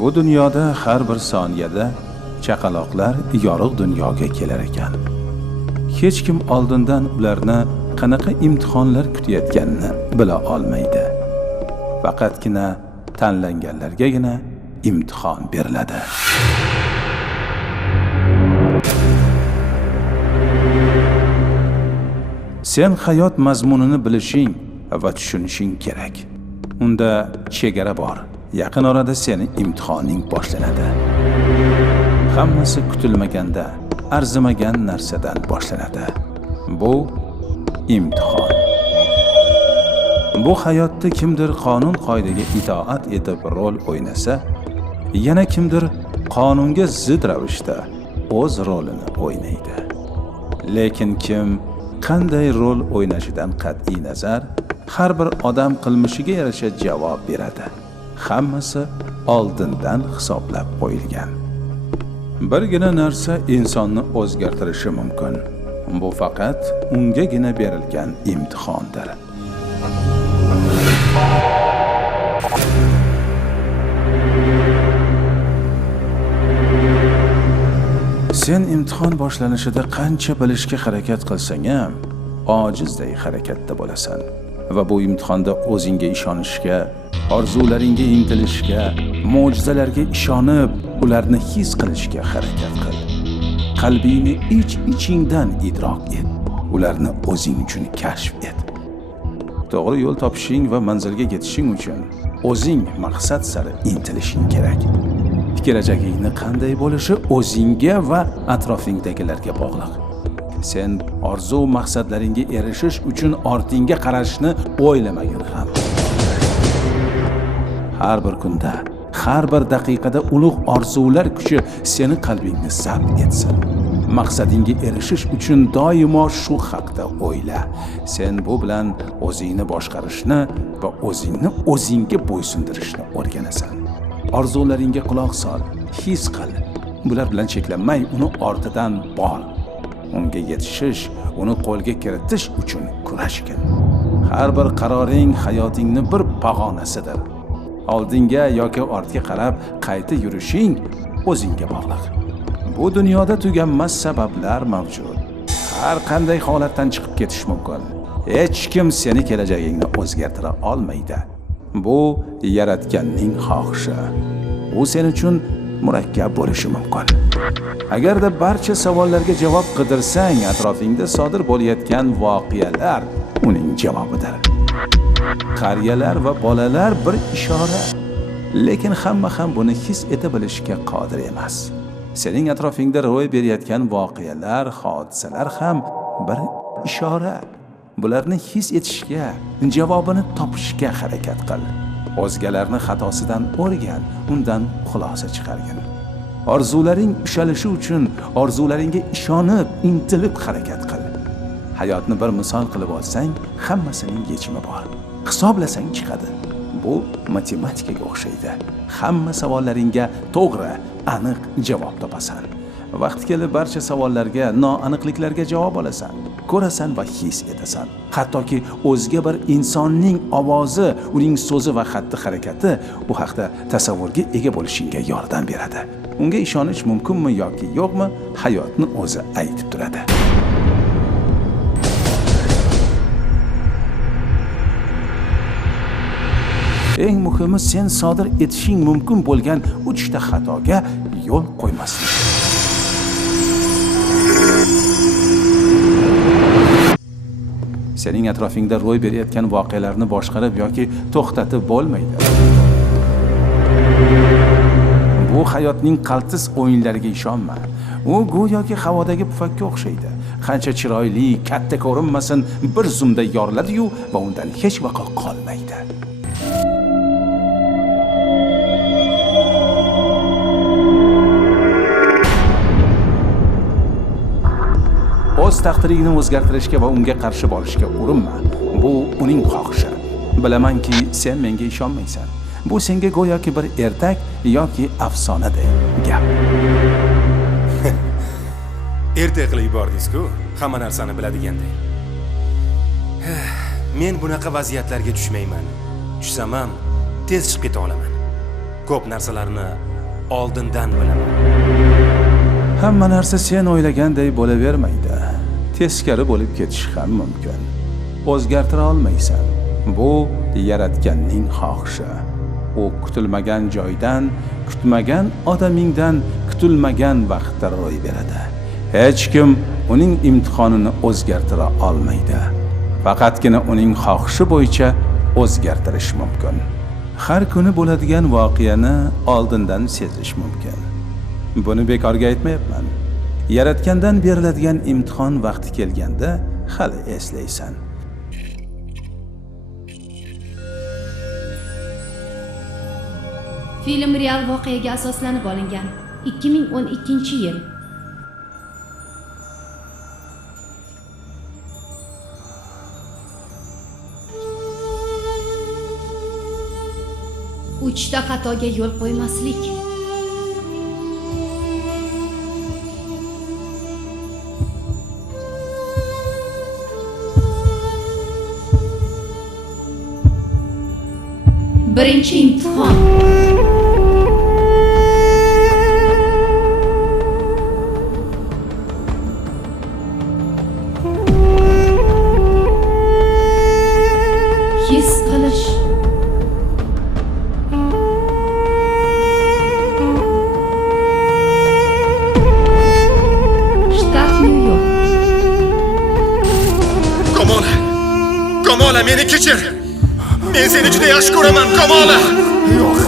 Bu dunyoda har bir soniyada chaqaloqlar yorug' dunyoga kelar ekan. Hech kim oldindan ularni qanaqa imtihonlar kutayotganini bila olmaydi. Faqatgina tanlanganlargagina imtihon beriladi. Sen hayot mazmunini bilishing va tushunishing kerak. Unda chegara bor. Yaqin orada seni imtihoning boshlanadi. Hammasi kutilmaganda, arzimagan narsadan boshlanadi. Bu imtihon. Bu hayotda kimdir qonun-qoidaga itoat etib rol o'ynasa, yana kimdir qonunga zid ravishda o'z rolini o'ynaydi. Lekin kim qanday rol o'ynashidan qat'iy nazar, har bir odam qilmishiga yarasha javob beradi. Hammasi oldindan hisoblab qo'yilgan. Birgina narsa insonni o'zgartirishi mumkin. Bu faqat ungagina berilgan imtihondir. Sen imtihon boshlanishida qancha bilishga harakat qilsang ham, ojizday harakatda bo'lasan. Va bu imtihonda o'zingga ishonishga, orzularingga intilishga, mo'jizalarga ishonib, ularni his qilishga harakat qil. Qalbingni ich-ichingdan idrok et. Ularni o'zing uchun kashf et. To'g'ri yo'l topishing va manzilga yetishing uchun o'zing maqsad sari intilishing kerak. Kelajagingni qanday bo'lishi o'zingga va atrofingdagilarga bog'liq. Sen orzu maqsadlaringga erishish uchun ortingga qarashni o'ylamagin ham. Har bir kunda, har bir daqiqada ulug' orzular kuchi seni qalbingni zabt etsin. Maqsadingga erishish uchun doimo shu haqda o'yla. Sen bu bilan o'zingni boshqarishni va o'zingni o'zingga bo'ysundirishni o'rganasan. Orzularingga quloq sol, his qil. Bular bilan cheklanmay, uni ortidan bor. Unga yetishish, uni qo'lga kiritish uchun kurashgin. Har bir qaroring hayotingni bir pog'onasidir. Oldinga yoki ortga qarab qayta yurishing o'zingga bog'liq. Bu dunyoda tuganmas sabablar mavjud. Har qanday holatdan chiqib ketish mumkin. Hech kim seni kelajagingni o'zgartira olmaydi. Bu yaratganning xohishi. U sen uchun murakkab bo'lishi mumkin. Agarda barcha savollarga javob qidirsang, atrofingda sodir bo'layotgan voqealar uning javobidir. Qariyalar va bolalar bir ishora, lekin hamma ham buni his eta bilishga qodir emas. Sening atrofingda ro'y berayotgan voqealar, hodisalar ham bir ishora. Bularni his etishga, javobini topishga harakat qil. O'zgalarning xatosidan o'rgan, undan xulosa chiqargin. Orzularing ushalishi uchun orzularingga ishonib, intilib harakat qil. Hayotni bir misol qilib olsang, hammasining yechimi bor. Hisoblasang chiqadi. Bu matematikaga o'xshaydi. Hamma savollaringga to'g'ri, aniq javob topasan. Vaqt kelib barcha savollarga, noaniqliklarga javob olasan, ko'rasan va his etasan. Hattoki o'zga bir insonning ovozi, uning so'zi va xatti-harakati bu haqda tasavvurga ega bo'lishingga yordam beradi. Unga ishonish mumkinmi yoki yo'qmi, hayotni o'zi aytib turadi. Eng muhimi sen sodir etishing mumkin bo'lgan 3 ta xatoga yo'l qo'ymaslik. Sening atrofingda ro'y berayotgan voqealarni boshqarib yoki to'xtatib bo'lmaydi. Bu hayotning qaltis o'yinlariga ishonma. U go'yoki havodagi pufakka o'xshaydi. Qancha chiroyli, katta ko'rinmasin, bir zumda yoriladi-yu va undan hech vaqo qolmaydi. O'z taqdiringni o'zgartirishga va unga qarshi borishga urinma. Bu uning xohishi. Bilamanki, sen menga ishonmaysan. Bu senga go'yoki bir ertak yoki afsonaday gap. Erta qilib yubordingiz-ku, hamma narsani biladiganday. Men bunaqa vaziyatlarga tushmayman. Tushsam ham tez chiqib keta olaman. Ko'p narsalarni oldindan bilaman. Hamma narsa sen o'ylaganday bo'lavermaydi. Teskari bo'lib ketishi ham mumkin. O'zgartira olmaysan. Bu yaratganning xohishi. U kutilmagan joydan, kutmagan odamingdan, kutilmagan vaqtda ro'y beradi. Hech kim uning imtihonini o'zgartira olmaydi. Faqatgina uning xohishi bo'yicha o'zgartirish mumkin. Har kuni bo'ladigan voqeani oldindan sezish mumkin. Buni bekorga aytmayapman. Yaratgandan beriladigan imtihon vaqti kelganda hali eslaysan. Film real voqeaga asoslanib olingan. 2012-yil. Uchta xatoga yo'l qo'ymaslik. Birinchi imtihon. His qilish. Shtat Nyu-York. Kamola, meni kechir. Men seni juda yaxshi ko'raman, Kamola. Yo'q.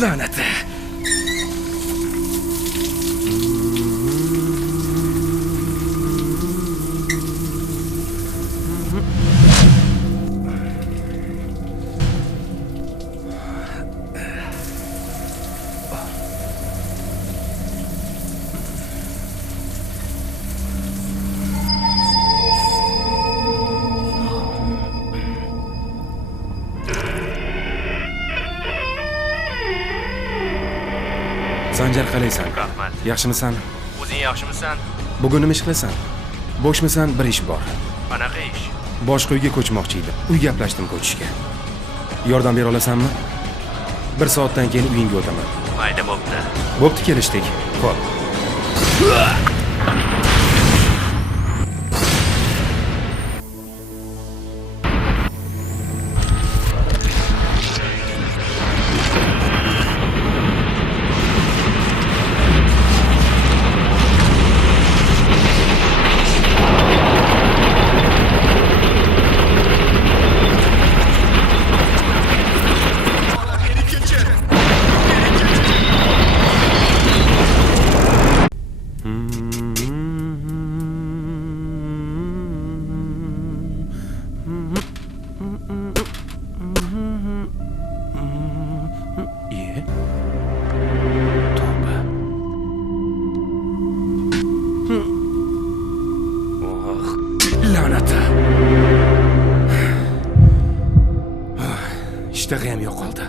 La'nati. Sanjar, qalaysan? Rahmat. Yaxshimisan? O'zing yaxshimisan? Bugun nima ish qilasan? Bo'shmisan? Bir ish bor. Qanaqa ish? Boshqa uyga ko'chmoqchi edim. Uy gaplashdim ko'chishga. Yordam bera olasanmi? 1 soatdan keyin uyingga o'taman. Mayda bo'pti. Bo'pti, kelishdik. Xo'p. La'nati. Ishtahim yo'qoldi.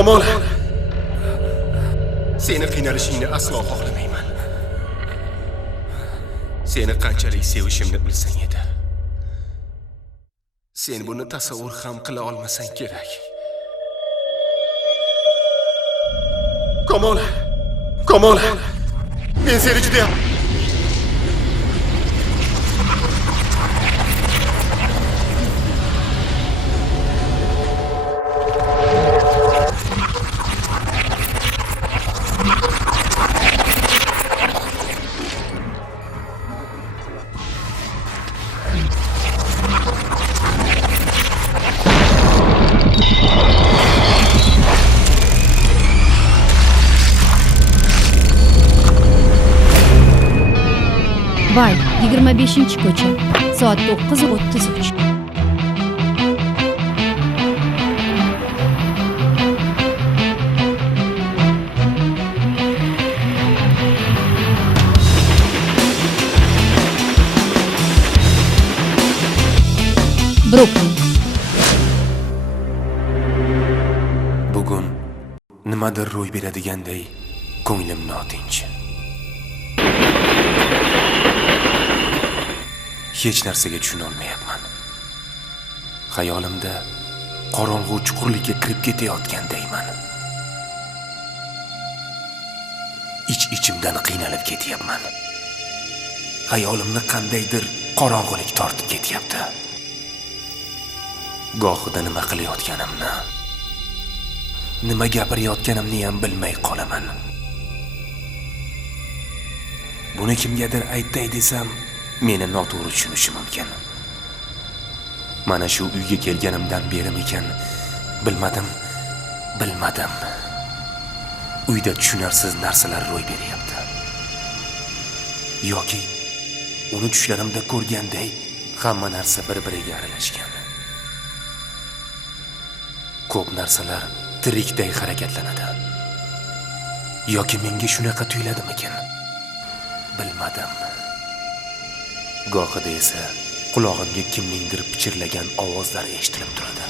Kamol. Seni qiynalishingni aslo xohlamayman. Seni qanchalik sevishimni bilsang edi. Sen buni tasavvur ham qila olmasang kerak. Kamol. Kamol. Men seni juda Vay, 25-ko'cha. Soat 9:33. Brooklyn. Bugun nimadir ro'y beradiganday ko'nglim notinch. Hech narsaga tushuna olmayapman. Xayolimda qorong'u chuqurlikka kirib ketayotgandayman. Ich-ichimdan qiynalib ketyapman. Xayolimni qandaydir qorong'ulik tortib ketyapti. Gohida nima qilayotganimni, nima gapirayotganimni ham bilmay qolaman. Buni kimgadir aytay desam, meni noto'g'ri tushunishi mumkin. Mana shu uyga kelganimdan berimikan, bilmadim. Uyda tushunarsiz narsalar ro'y beryapti. Yoki uni tushlarimda ko'rganday hamma narsa bir-biriga aralashgan. Ko'p narsalar tirikday harakatlanadi. Yoki menga shunaqa tuyuladimikin? Bilmadim. Gohida esa qulog'imga kimningdir pichirlagan ovozlari eshitilib turadi.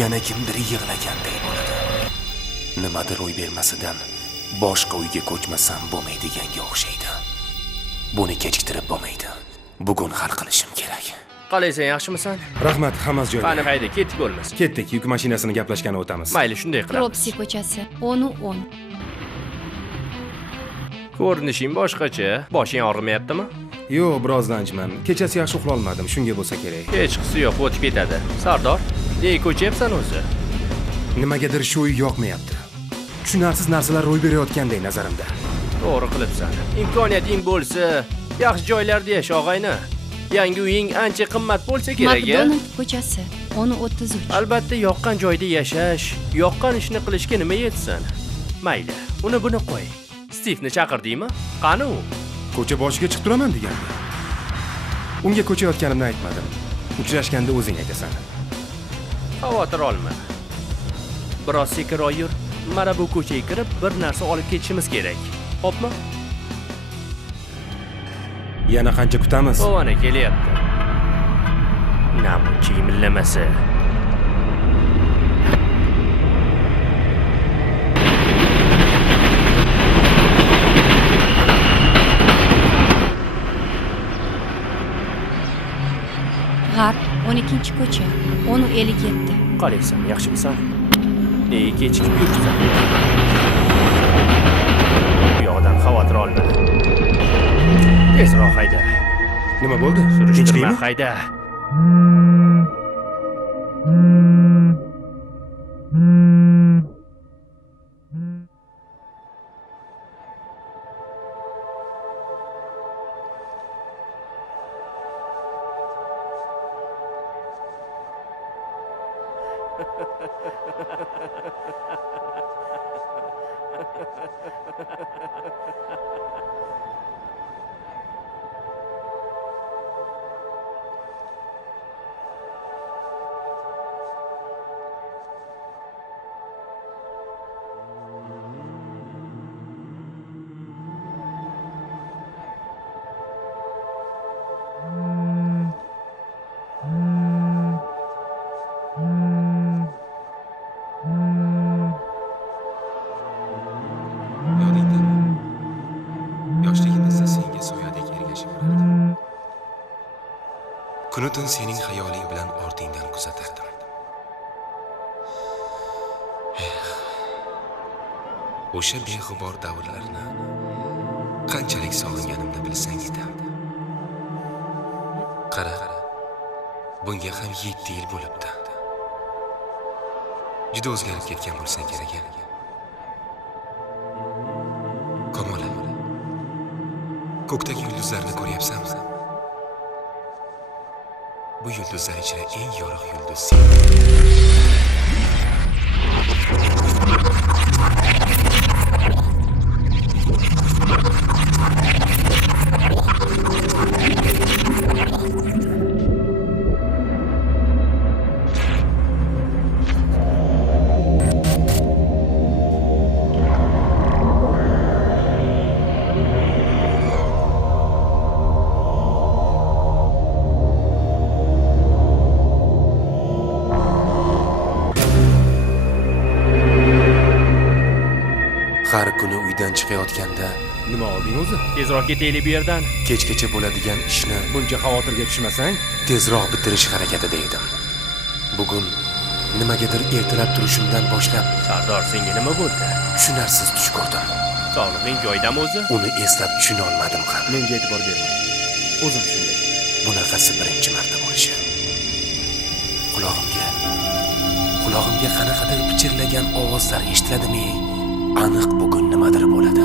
Yana kimdir yig'laganday bo'ladi. Nimadir ro'y bermasidan boshqa uyga ko'chmasam bo'lmaydiganga o'xshaydi. Buni kechiktirib bo'lmaydi. Bugun hal qilishim kerak. Qalaysan, yaxshimisan? Rahmat, hammasi joyida. Qani hayda, ketdik bo'lmasa. Ketdik, yuk mashinasini gaplashgani o'tamiz. Mayli, shunday qilamiz. Ropsi ko'chasi 10-10. Ko'rinishing boshqacha. Boshing og'rimayaptimi? Yo'q, biroz lanjman. Kechasi yaxshi uxla olmadim, shunga bo'lsa kerak. Hech qisi yo'q, o'tib ketadi. Sardor, nega ko'chyapsan o'zi? Nimagadir shu uy yoqmayapti. Tushunarsiz narsalar ro'y berayotgandek nazarimda. To'g'ri qilibsan. Imkoniyating bo'lsa, yaxshi joylarda yasha, og'ayni. Yangi uying ancha qimmat bo'lsa kerak-a? McDonald ko'chasi 10-33. Albatta, yoqqan joyda yashash, yoqqan ishni qilishga nima yetsin? Mayli, uni buni qo'y. Stivni chaqirdingmi? Qani u? Ko'cha boshiga chiqib turaman degandi. Unga ko'chayotganimni aytmadim. Uchrashganda o'zing aytasan. Xavotir olma. Biroz sekinroq yur. Mana bu ko'chaga kirib bir narsa olib ketishimiz kerak. Xo'pmi? Yana qancha kutamiz? Qovana kelyapti. Namuncha imillamasa. G'arb 12-ko'cha 10-57. Qalaysan, yaxshimisan? Nega kechikib yuribsan? Bu yoqdan xavotir olma. Tezroq hayda. Nima bo'ldi? Surishtirma, hayda. Yoshligimizda senga soyadek ergashib yurardim. Kuni-tun sening xayoling bilan ortingdan kuzatardim. O'sha beg'ubor davrlarni qanchalik sog'inganimni bilsang edi. Qara, bunga ham 7 yil bo'libdi. Juda o'zgarib ketgan bo'lsa kerak. Kamola, ko'kdagi yulduzlarni ko'ryapsanmi? Bu yulduzlar ichida eng yorug' yulduz sen. Har kuni uydan chiqayotganda Nima olding o'zi? Tezroq ketaylik bu yerdan. kechgacha bo'ladigan ishni Buncha xavotirga tushmasang, tezroq bitirish harakatida edim. Bugun nimagadir ertalab turishimdan boshlab Sardor, senga nima bo'ldi? tushunarsiz tush ko'rdim. Sog'lig'ing joyidami o'zi? Uni eslab tushuna olmadim ham. menga e'tibor berma. O'zim shunday. Bunaqasi birinchi marta bo'lishi. Qulog'imga qanaqadir pichirlagan ovozlar eshitiladimi? Aniq bugun nimadir bo'ladi.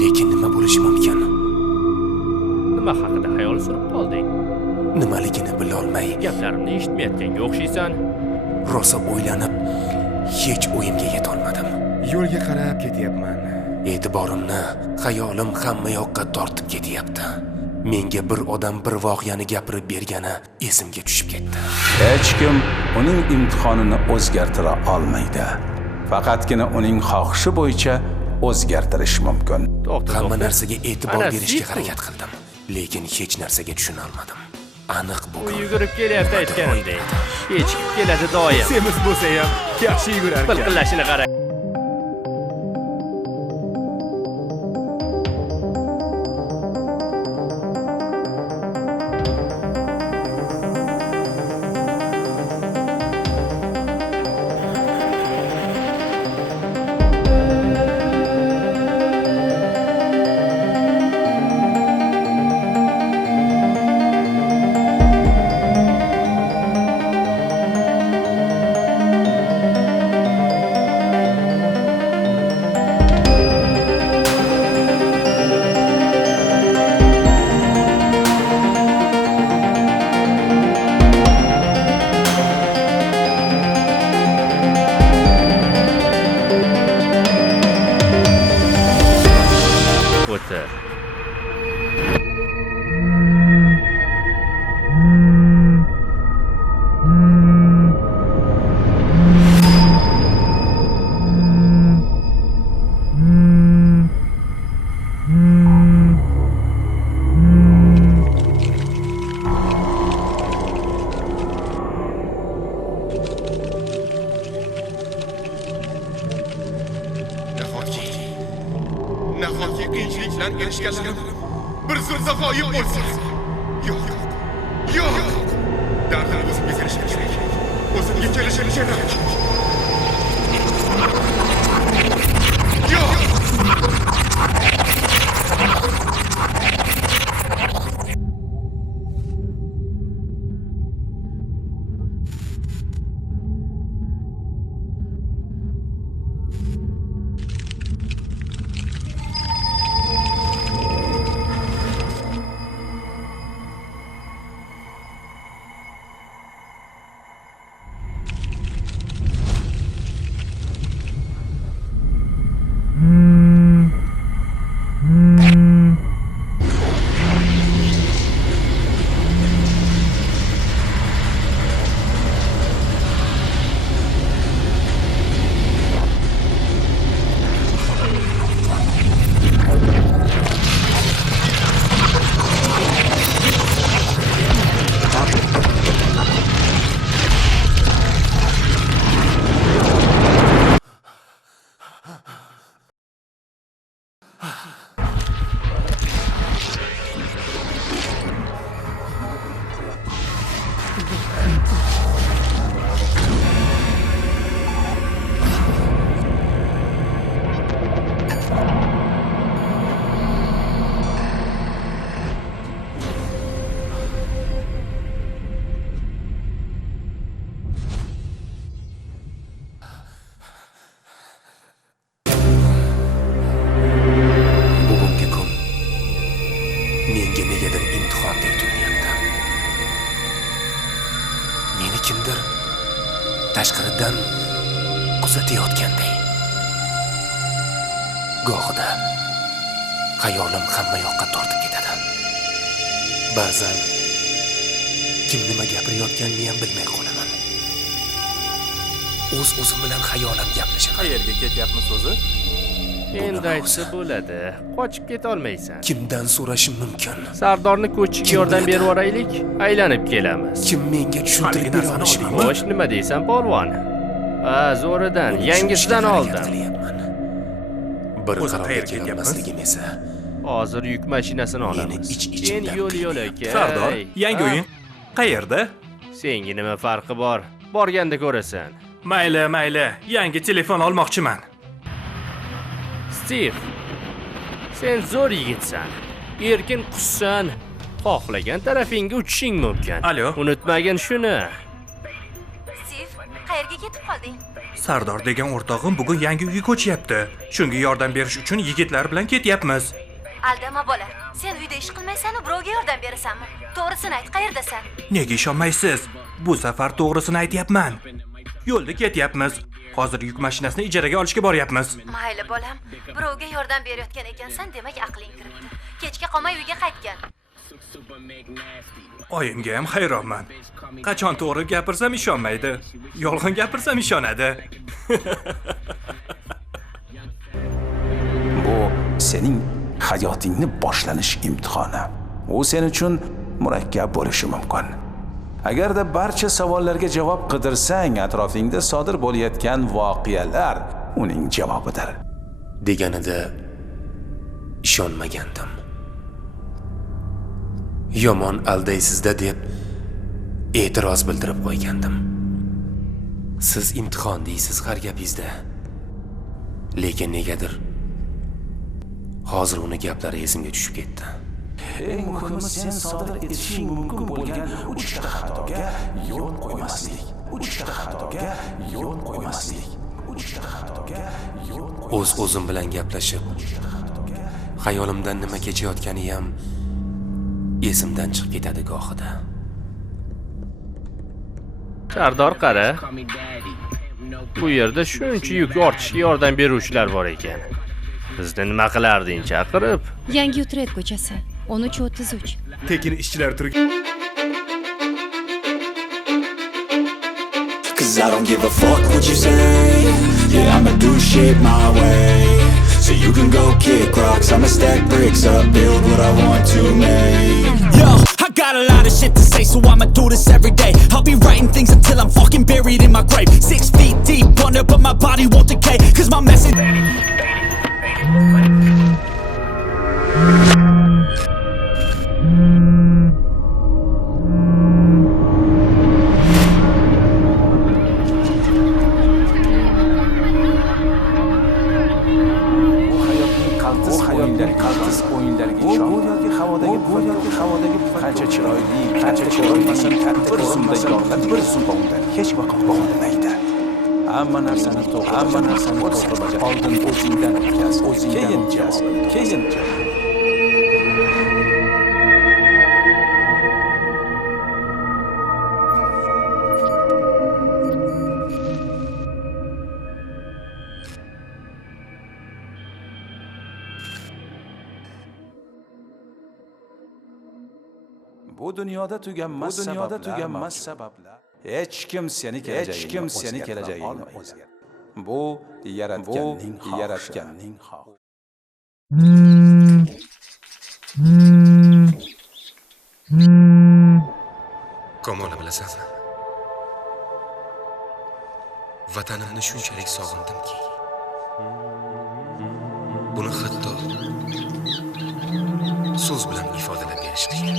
Lekin nima bo'lishi mumkin? Nima haqida xayol surib qolding? Nimaligini bila olmay, Gaplarimni eshitmayotganga o'xshaysan. rosa o'ylanib, hech o'yimga yeta olmadim. Yo'lga qarab ketyapman. E'tiborimni, xayolim hamma yoqqa tortib ketyapti. Menga bir odam bir voqeani gapirib bergani esimga tushib ketdi. Hech kim uning imtihonini o'zgartira olmaydi. Faqatgina uning xohishi bo'yicha o'zgartirish mumkin. Hamma narsaga e'tibor Ana, berishga Sifu. harakat qildim, lekin hech narsaga tushuna olmadim. Aniq U bugun yugurib kelyapti aytganimdek. Kechikib keladi doim. Semiz bo'lsa ham yaxshi yugurar ekan. Pilqillashini qara. o'tir. Nahotki qiyinchilik bilan erishganlarim bir zumda g'oyib bo'lsa. Yo'q. Dardim o'zimga kelishim kerak. O'zimga kelishim kerak. Yo'q. Menga negadir imtihondek tuyulyapti. Meni kimdir tashqaridan kuzatayotganday. Gohida xayolim hamma yoqqa tortib ketadi. Ba'zan kim nima gapirayotganini ham bilmay qolaman. O'z-o'zim bilan xayolan gaplashaman. Qayerga ketyapmiz o'zi? Endi aytsa bo'ladi. Qochib keta olmaysan. Kimdan so'rashim mumkin? Sardorni ko'chiga yordam berib yuboraylik, aylanib kelamiz. Kim menga tushuntirib bera olishi mumkin? Xo'sh, nima deysan, polvon? Zo'ridan, yangisidan oldim. Bir qarorga kelmasligim esa Hozir yuk mashinasini olamiz. Keyin yo'l aka. Sardor, yangi o'yin qayerda? Senga nima farqi bor? Borganda ko'rasan. Mayli, yangi telefon olmoqchiman. Steve, sen zo'r yigitsan. Erkin qushsan. Xohlagan tarafingga uchishing mumkin. Alo. Unutmagin shuni. Steve, qayerga ketib qolding? Sardor degan o'rtog'im bugun yangi uyga ko'chyapti. Shunga yordam berish uchun yigitlar bilan ketyapmiz. Aldama bola. Sen uyda ish qilmaysan-u, birovga yordam berasanmi? To'g'risini ayt, qayerdasan? Nega ishonmaysiz? Bu safar to'g'risini aytyapman. Yo'lda ketyapmiz. Hozir yuk mashinasini ijaraga olishga boryapmiz. Mayli bolam, birovga yordam berayotgan ekansan, demak aqling kiribdi. Kechga qolmay uyga qaytgan. Oyimga ham hayronman. Qachon to'g'ri gapirsam ishonmaydi, yolg'on gapirsam ishonadi. Bu sening hayotingni boshlanish imtihoni. U sen uchun murakkab bo'lishi mumkin. Agarda barcha savollarga javob qidirsang, atrofingda sodir bo'layotgan voqealar uning javobidir. deganida ishonmagandim. Yomon aldaysizda deb e'tiroz bildirib qo'ygandim. Siz imtihon deysiz har gapingizda. Lekin negadir hozir uni gaplari esimga tushib ketdi. Eng muhimi sen sodir etishing mumkin bo'lgan 3 ta xatoga yo'l qo'ymaslik. 3 ta xatoga yo'l qo'ymaslik. 3 ta xatoga yo'l qo'ymaslik. O'zim bilan gaplashib, xayolimdan nima kechayotgani ham esimdan chiqib ketadi gohida. Sardor qara. Bu yerda shuncha yuk ortishga yordam beruvchilar bor ekan. Bizni nima qilarding chaqirib? Yangi Utrecht ko'chasi 13:33. Tekin ishchilar turi. Cause I don't give a fuck what you say. Yeah, I'ma do shit my way. So you can go kick rocks, I'ma stack bricks up, build what I want to make. Yo, I got a lot of shit to say, so I'ma do this every day. I'll be writing things until I'm fucking buried in my grave. 6 feet deep under, but my body won't decay. Cause my message qaltis o'yinlarga ishon. Bu yoki havodagi qancha chiroyli, qancha chiroymasin, bir zumda yorqin, bir zumda hech vaqt bo'lmaydi. Hamma narsani to'g'ri bajar. Oldin o'zingdan o'tkaz, keyin Bu dunyoda tuganmas sabablar. Hech kim seni kelajagingni o'zgar. Bu yaratganning xohi. Komolni bilasanmi? Vatanimni shunchalik sog'indimki, buni hatto so'z bilan ifodalab berish qiyin.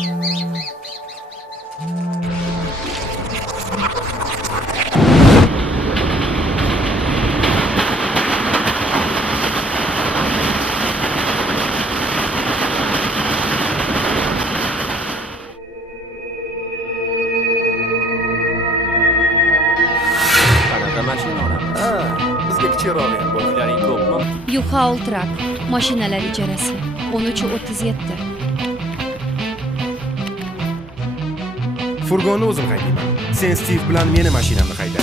Bizga kichikroq ham Bo'laring ko'pmi? U-Haul Truck mashinalar ijarasi 13:37. Furgonni o'zim haydayman. Sen Stiv bilan meni mashinamni hayda.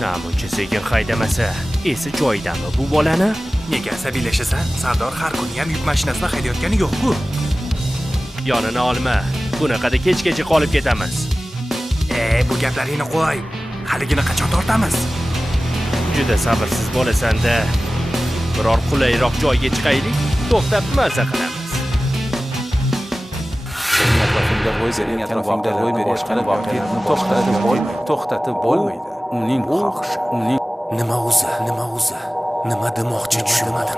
Namuncha sekin haydamasa, esi joyidami bu bolani? Nega asabiylashasan? Sardor har kuni ham yuk mashinasini haydayotgani yo'q-ku. Yonini olma. Bunaqada kechgacha qolib ketamiz. Bu gaplaringni qo'y. Haligini qachon tortamiz? Juda sabrsiz bo'lasan-da. Biror qulayroq joyga chiqaylik, to'xtab maza qilamiz. Sening atrofingda ro'y berayotgan voqeani to'xtatib bo'lmaydi. Uning xohishi, Nima o'zi? Nima demoqchi tushunmadim.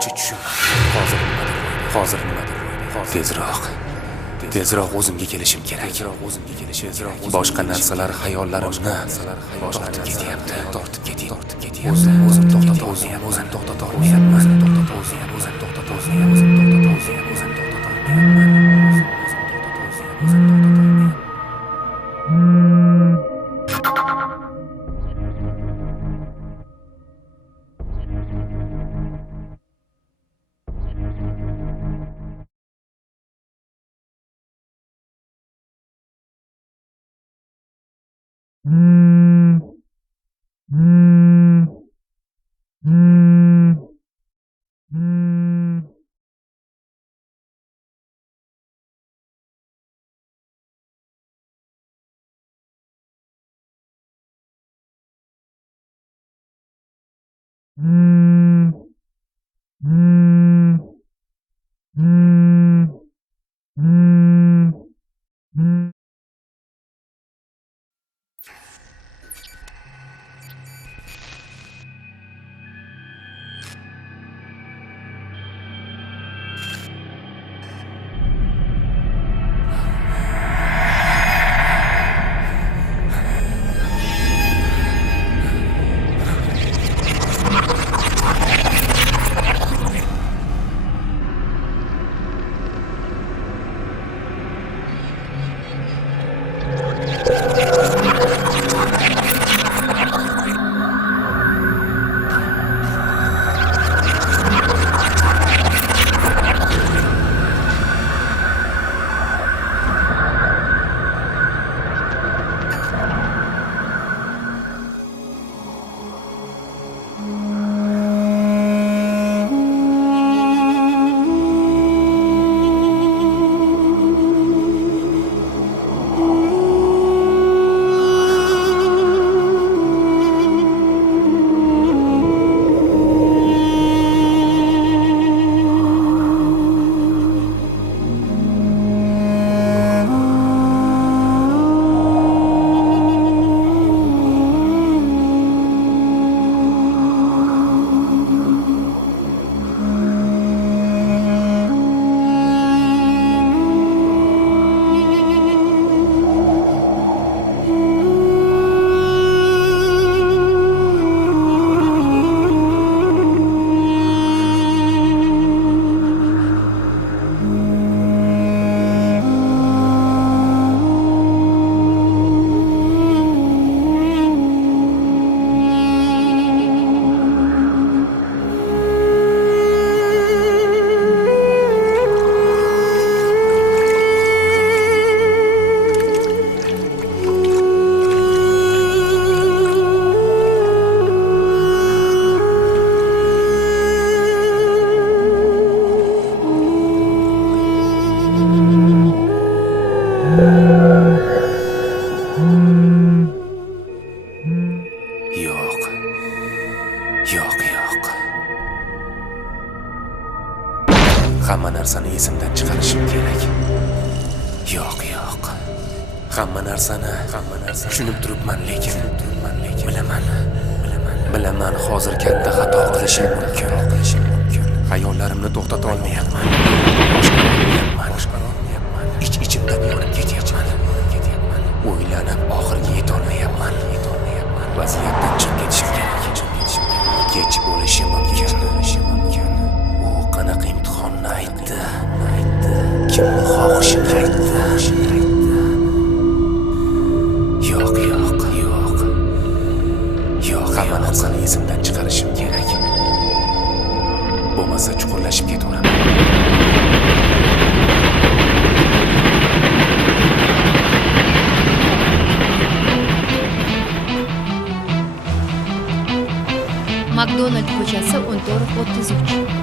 Hozir nimadir ro'y berdi. Tezroq o'zimga kelishim kerak. Boshqa narsalar hayollarimni tortib ketyapti. O'zim to'xtata olmayapman. Hamma narsani esimdan chiqarishim kerak. Yo'q. Hamma narsani tushunib turibman, lekin bilaman hozir katta xato qilishim mumkin. Hayollarimni to'xtata olmayapman. Ich-ichimdan yonib ketyapman. O'ylanib oxirga yeta olmayapman. Vaziyatdan chiqib ketishim kerak. Kech bo'lishi mumkin. U qanaqa imtihonni aytdi? Kimni xohishini aytdi? Yo'q. Hamma narsani esimdan chiqarishim kerak. Bo'lmasa chuqurlashib ketaveraman. Makdonald ko'chasi 14-33.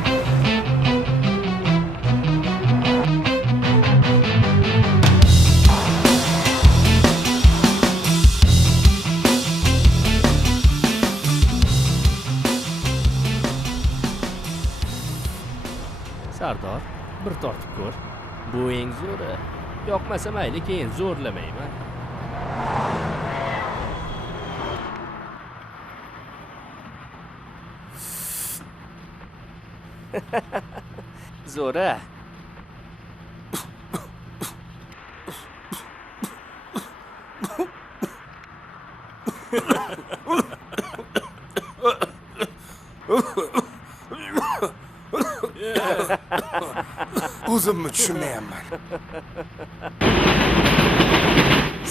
Sardor, bir tortib ko'r. Bu eng zo'ri. Yoqmasa mayli, keyin zo'rlamayman. Zo'ra. O'zimni tushunmayapman.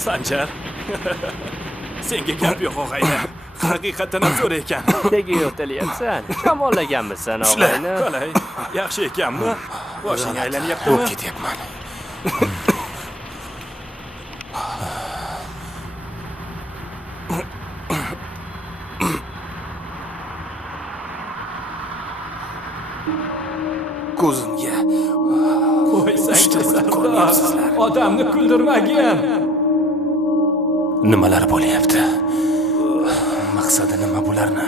Sanjar. Senga gap yo'q og'ayni. Haqiqatan ham zo'r ekan. Nega yo'talyapsan? Shamollaganmisan og'ayni? Qalay? Yaxshi ekanmi? Boshing aylanyaptimi? O'p ketyapman. Ko'zimga Qo'ysangchi Sardor. Odamni kuldirmagin. nimalar bo'lyapti? Maqsadi nima bularni?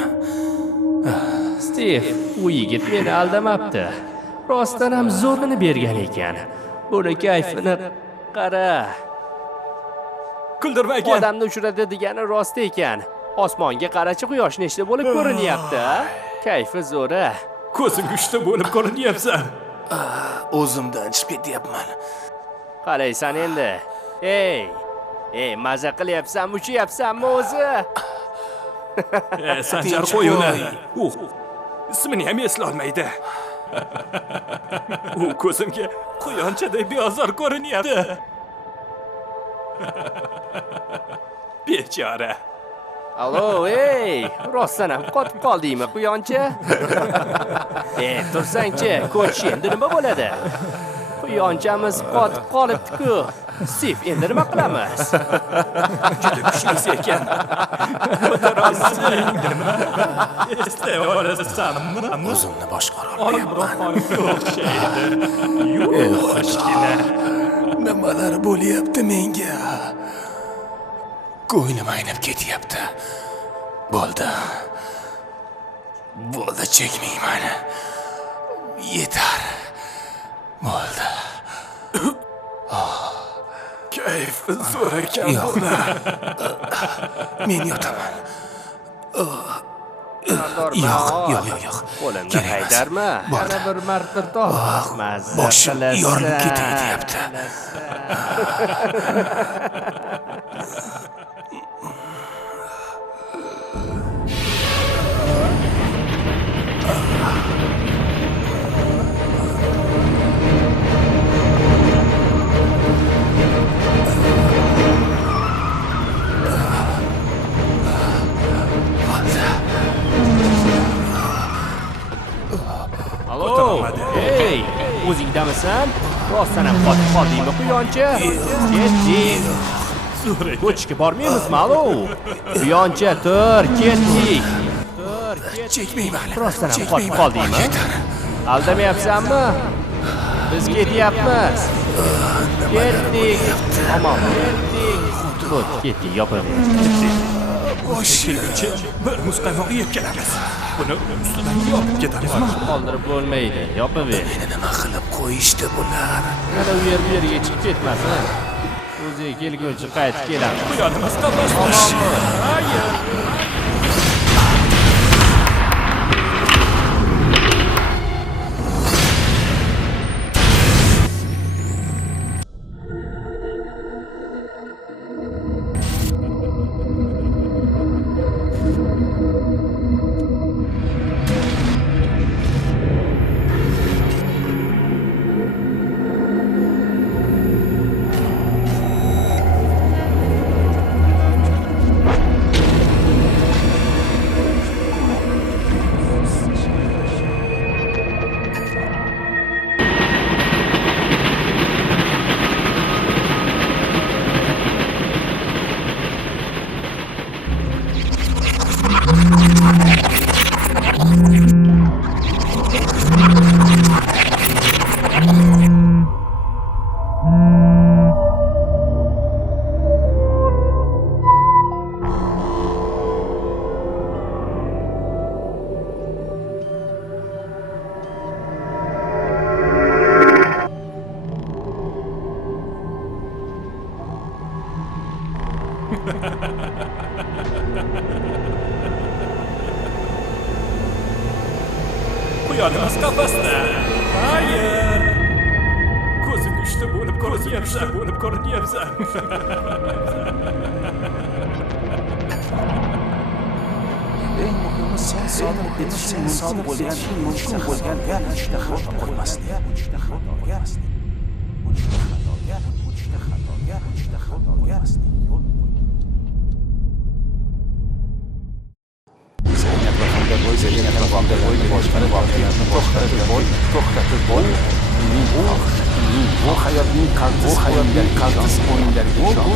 Stiv, u yigit meni aldamabdi. Rostdan ham zo'rini bergan ekan. Buni kayfini qara. Kuldirmagin. Odamni uchiradi degani rost ekan. Osmonga qarachi quyosh nechta bo'lib ko'rinyapti? Kayfi zo'ra. Ko'zing uchta bo'lib ko'rinyapsan. O'zimdan chiqib ketyapman. Qalaysan endi? Ey, maza qilyapsanmi, uchyapsanmi o'zi? Sanjar qo'y uni. Ismini ham eslolmaydi. U ko'zimga quyonchaday beozor ko'rinyapti. Bechora. Allo, rostdan ham qotib qoldingmi, quyoncha? Tursangchi, ko'chish endi nima bo'ladi? Quyonchamiz qotib qolibdi-ku. Stiv, endi nima qilamiz? Juda kuchli ekan. Ko'tarolsang nima? Eslay olasanmi? O'zimni boshqara olmayapman. O'xshaydi. Yo'qgina. Nimalar bo'lyapti menga? Ko'nglim aynib ketyapti. Bo'ldi, chekmayman. Yetar. Bo'ldi. Kayf zo'r ekan. Yo'q. Men yotaman. Yo'q. Qo'limni haydarma. Yana bir marta top. Boshim yorilib ketyapti. O'zingdamisan? Rostdan ham qotib qoldingmi, quyoncha? Ketdik. Ko'chishga bormaymizmi, alo? Quyoncha, tur, ketdik. Chekmayman. Rostdan ham qotib qoldingmi? Aldamayapsanmi? Biz ketyapmiz. Ketdik. Omon, ketdik, yopaveramiz. Boshingchi bir muzqaymoq yeb kelamiz. Buni ustidan yopib ketamizmi? Qoldirib bo'lmaydi. Yopib ber. Meni nima qilib qo'yishdi bular? Mana u yer bu yerga chiqib ketmasin. O'ziga kelguncha qaytib keladi. Quyonimiz qafasda. Hayır. Quyonimiz qafasda. Hayır. Ko'zing uchta bo'lib ko'rinyapsan. Eng muhimi sen sodir etishing mumkin bo'lgan uchta xato qo'ymaslik. To'xtatib bo'l. Bu hayotning qaltis o'yinlariga ishon.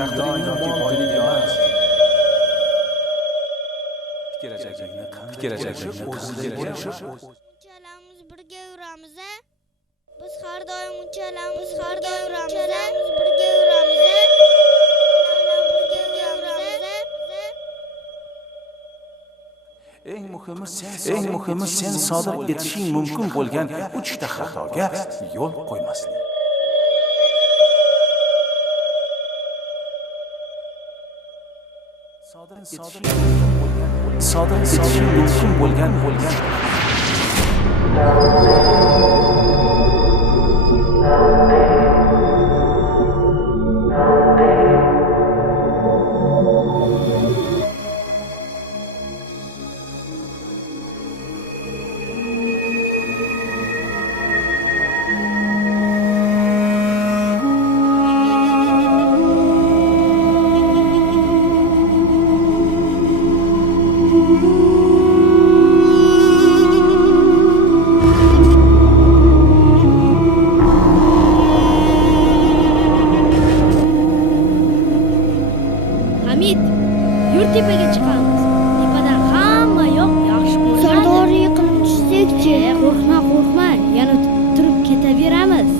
Taqdiringni mol boylik emas. Kelajagingni o'zingga bo'lishi. Unchalarimiz birga yuramiz. Biz har doim unchalarimiz birga yuramiz. Eng muhimi sen sodir etishing mumkin bo'lgan uchta xatoga yo'l qo'ymaslik. Sodir etishing mumkin bo'lgan tepaga chiqamiz. Tepadan hamma yoq yaxshi ko'rinadi. Sardor yiqilib tushsak-chi? Qo'rqma, yana turib ketaveramiz.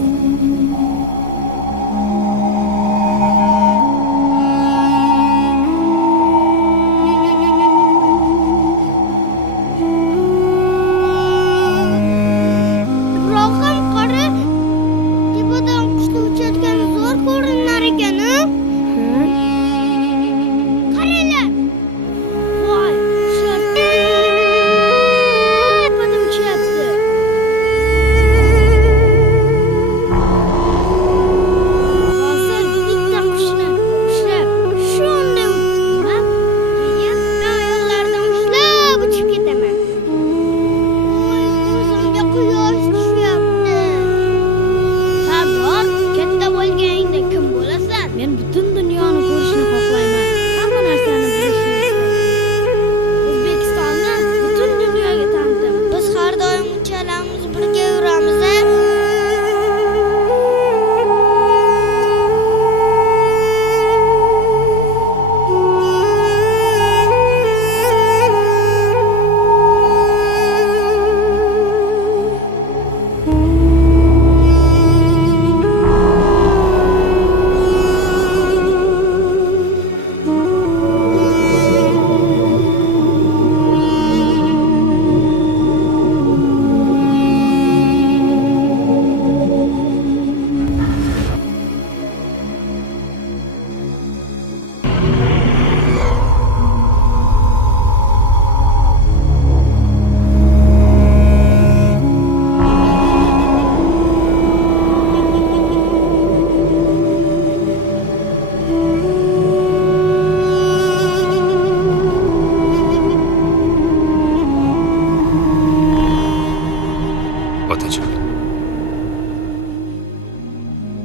Otajon,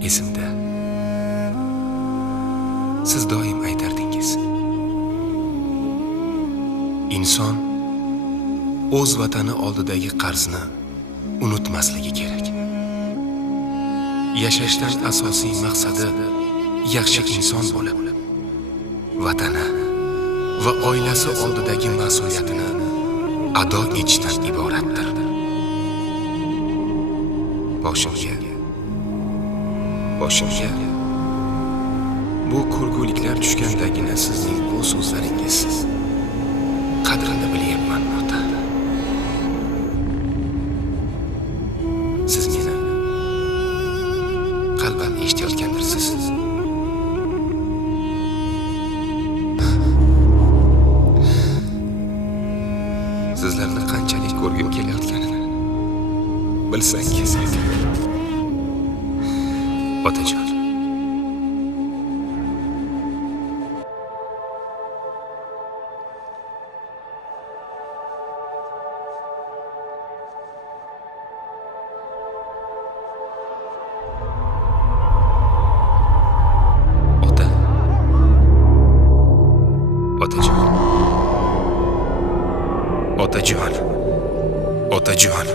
esimda. Siz doim aytardingiz. Inson o'z vatani oldidagi qarzni unutmasligi kerak. Yashashdan asosiy maqsadi yaxshi inson bo'lib, vatani va oilasi oldidagi mas'uliyatini ado etishdan iboratdir. Boshimga bu ko'rguliklar tushgandagina sizning bu so'zlaringiz qadrini bilyapman, ota. Siz meni qalban eshitayotgandirsiz. Sizlarni qanchalik ko'rgim kelayotganini bilsangiz. Otajon, otajon.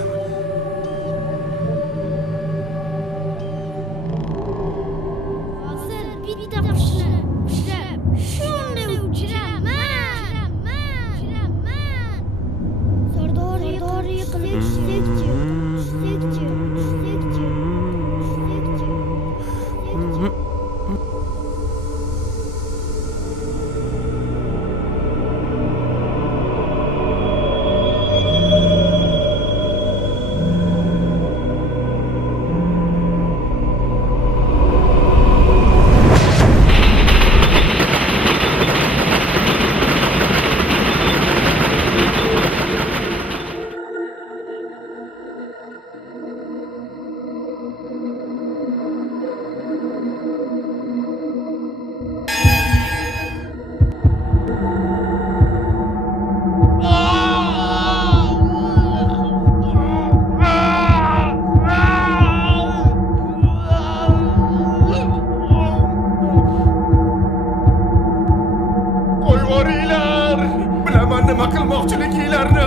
Nima qilmoqchiliginglarni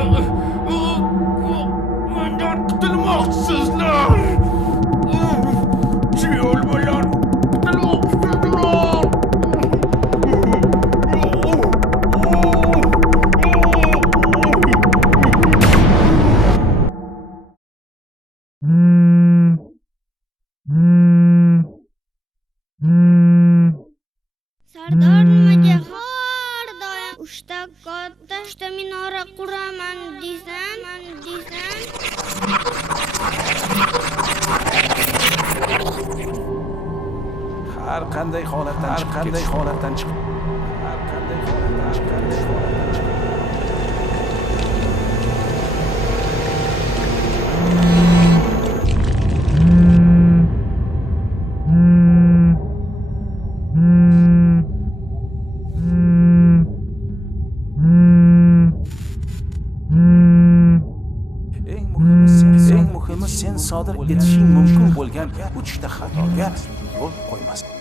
mendan qutulmoqchisizlar. Shu yo'l bilan qutulmoqchisizlar. har qanday holatdan chiqib eng muhimi sen sodir etishing mumkin bo'lgan 3 ta xatoga yo'l qo'ymaslik.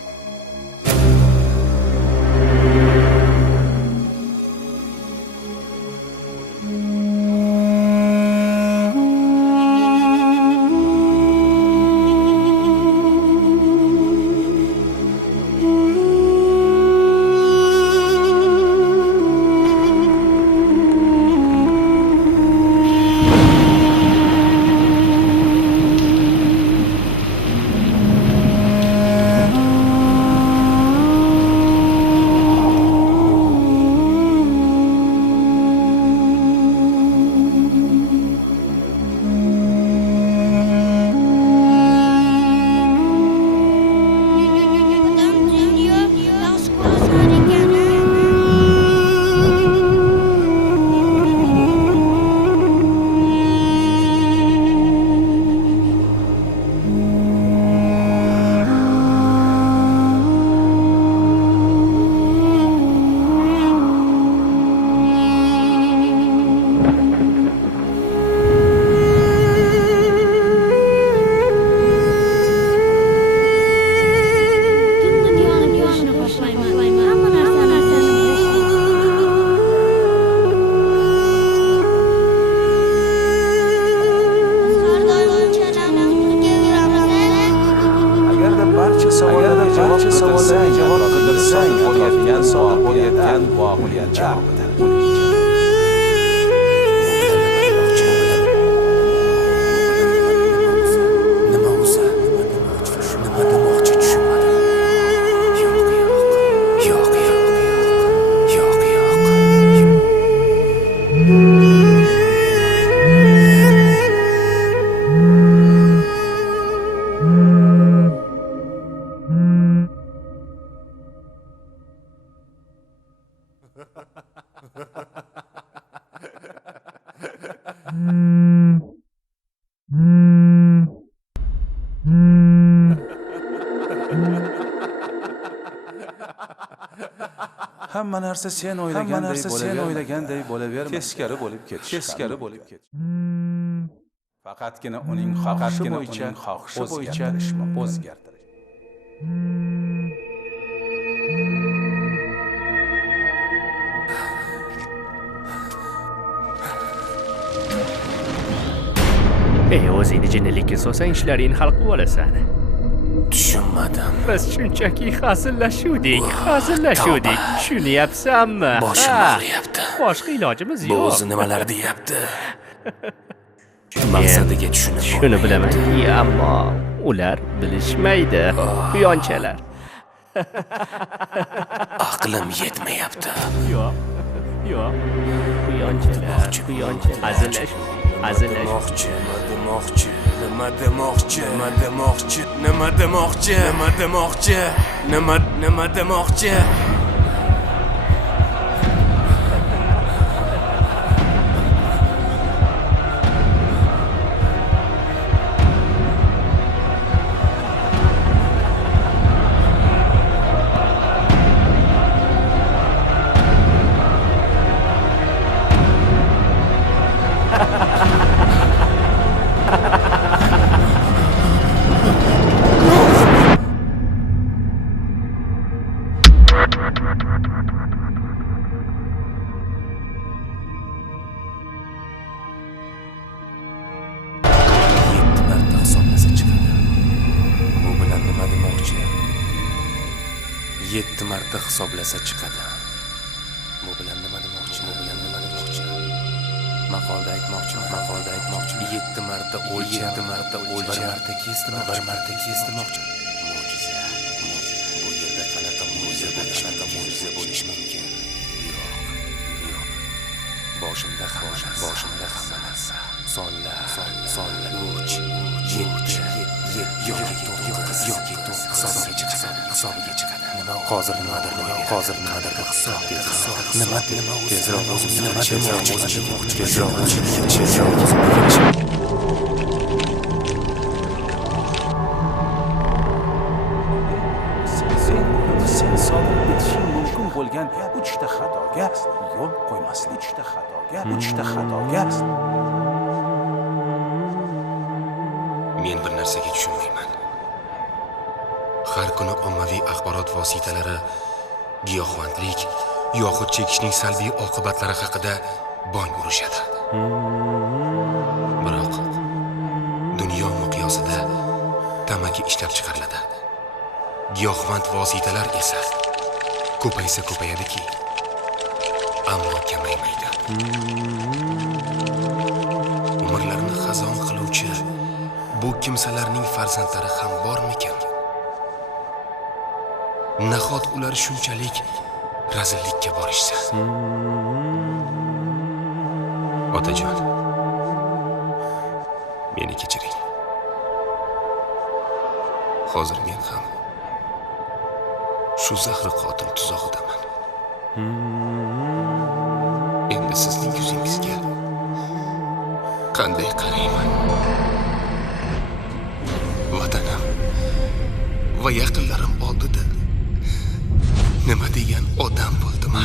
Hamma narsa sen o'ylaganday bo'lavermaydi. Teskari bo'lib ketish. Faqatgina uning xohishi bo'yicha o'zgartirish. O'zingni jinnilikka solsang ishlaringni hal qilib olasan. Tushunmadim. Biz shunchaki hazillashuvdik. Tushunyapsanmi? Boshim og'riyapti. Boshqa ilojimiz yo'q. Bu o'zi nimalar deyapti? Maqsadiga tushunib shuni bilaman, ammo ular bilishmaydi. Quyonchalar. Aqlim yetmayapti. Yo'q. Quyonchalar. Hazillashmoqchi. Nima demoqchi? Yetti marta hisoblasa chiqadi. Bu bilan nima demoqchi? Maqolda aytmoqchiman. 7 marta o'lcha, 1 marta kesdimoqchi. Mo'jiza. Bu yerda qanaqa mo'jiza bo'lishi mumkin? Yo'q. Boshimda hamma narsa sonlar 3 7 yoki 9 yoki 9 hisobiga chiqadi. Hozir nimadir bir hisob nima tezroq sen sodir etishing mumkin bo'lgan 3 ta xatoga yo'l qo'ymaslik. 3 ta xatoga Men bir narsaga tushunmayman. Har kuni ommaviy axborot vositalari giyohvandlik yoxud chekishning salbiy oqibatlari haqida bong urishadi. Biroq dunyo miqyosida tamaki ishlab chiqariladi. Giyohvand vositalar esa ko'paysa ko'payadiki, ammo kamaymaydi. Umrlarini xazon qiluvchi bu kimsalarning farzandlari ham bormikan? Nahot ular shunchalik razillikka borishsa? Otajon, meni kechiring. Hozir men ham shu zahri qotil tuzog'idaman. Endi sizning yuzingizga qanday qarayman? Vatanim va yaqinlarim oldida nima degan odam bo'ldim-a?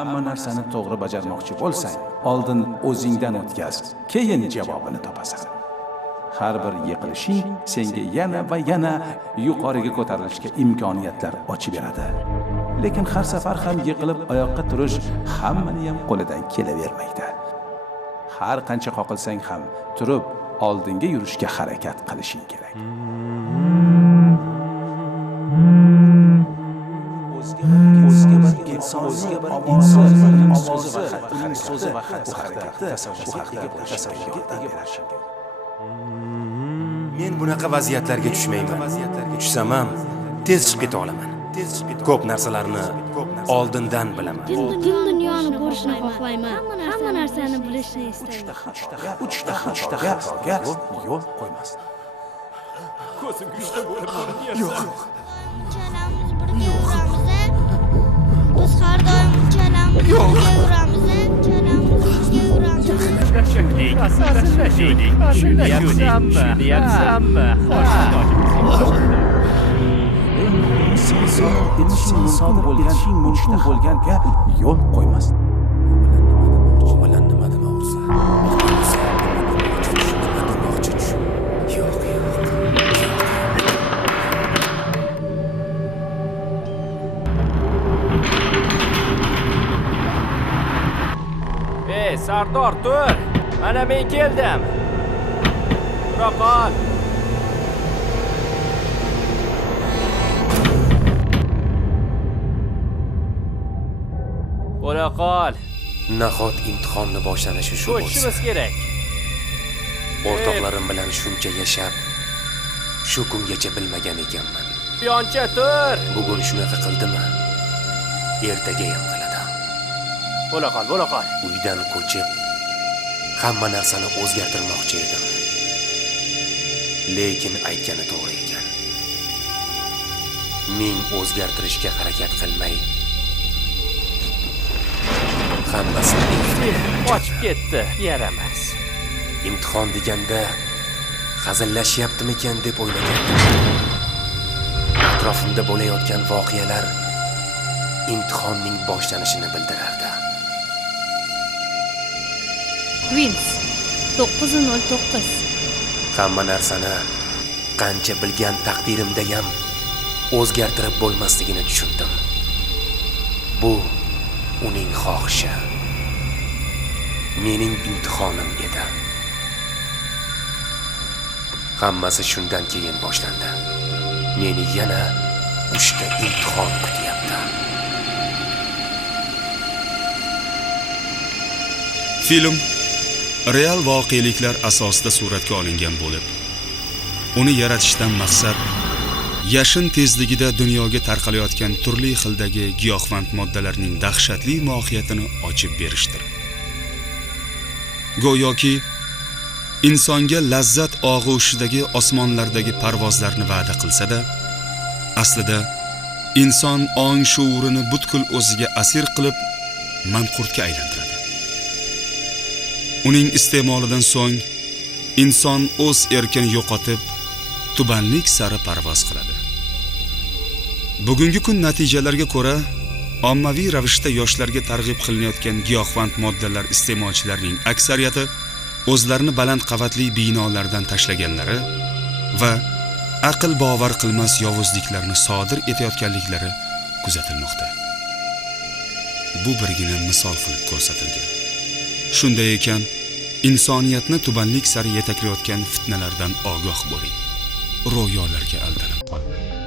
hamma narsani to'g'ri bajarmoqchi bo'lsang, oldin o'zingdan o'tkaz, keyin javobini topasan. Har bir yiqilishing senga yana va yana yuqoriga ko'tarilishga imkoniyatlar ochib beradi. Lekin har safar ham yiqilib oyoqqa turish hammani ham qo'lidan kelavermaydi. Har qancha qoqilsang ham turib oldinga yurishga harakat qilishing kerak. O'zga bir insonning so'zi va xatti-harakati tasavvurga berishing. Men bunaqa vaziyatlarga tushmayman. Tushsam ham tez chiqib keta olaman. Ko'p narsalarni oldindan bilaman. Dunyoni ko'rishni xohlayman. Hamma narsani bilishni istayman. Uchta yo'l qo'ymas. Ko'zimga uchta bo'lib ko'rinyapti. Uchalamiz birga yuramiz. Biz har doim uchalamiz birga yuramiz. mumkin bo'lganga yo'l qo'ymas. Bu bilan nima demoqchi? Yo'q. Ey, Sardor, tur. Mana men keldim. Tura qol. Bo'la qol. Nahot imtihonni boshlanishi shu bo'lsa. Ko'chishimiz kerak. O'rtoqlarim bilan shuncha yashab, shu kungacha bilmagan ekanman. Yoncha tur. Bugun shunaqa qildimi? Ertaga ham qiladi. Bo'la qol. Uydan ko'chib, hamma narsani o'zgartirmoqchi edim. Lekin aytgani to'g'ri ekan. Men o'zgartirishga harakat qilmay, hammasini qochib ketdi. Yaramas. Imtihon deganda hazillashyaptimikan deb o'ylagandim. Atrofimda bo'layotgan voqealar imtihonning boshlanishini bildirardi. Queens 909. Hamma narsani qancha bilgan taqdirimda ham o'zgartirib bo'lmasligini tushundim. Bu uning xohishi. Mening imtihonim edi. Hammasi shundan keyin boshlandi. Meni yana 3 ta imtihon kutyapti. Film real voqeliklar asosida suratga olingan bo'lib, uni yaratishdan maqsad yashin tezligida dunyoga tarqalayotgan turli xildagi giyohvand moddalarning dahshatli mohiyatini ochib berishdir. Go'yoki insonga lazzat og'ushidagi osmonlardagi parvozlarni va'da qilsa-da, aslida inson ong shuurini butkul o'ziga asir qilib manqurtga aylantiradi. Uning iste'molidan so'ng inson o'z erkini yo'qotib, tubanlik sari parvoz qiladi. Bugungi kun natijalarga ko'ra, ommaviy ravishda yoshlarga targ'ib qilinayotgan giyohvand moddalar iste'molchilarining aksariyati o'zlarini baland qavatli binolardan tashlaganlari va aql bovar qilmas yovuzliklarni sodir etayotganliklari kuzatilmoqda. Bu birgina misol qilib ko'rsatilgan. Shunday ekan, insoniyatni tubanlik sari yetaklayotgan fitnalardan ogoh bo'ling. Ro'yolarga aldanib qolmang.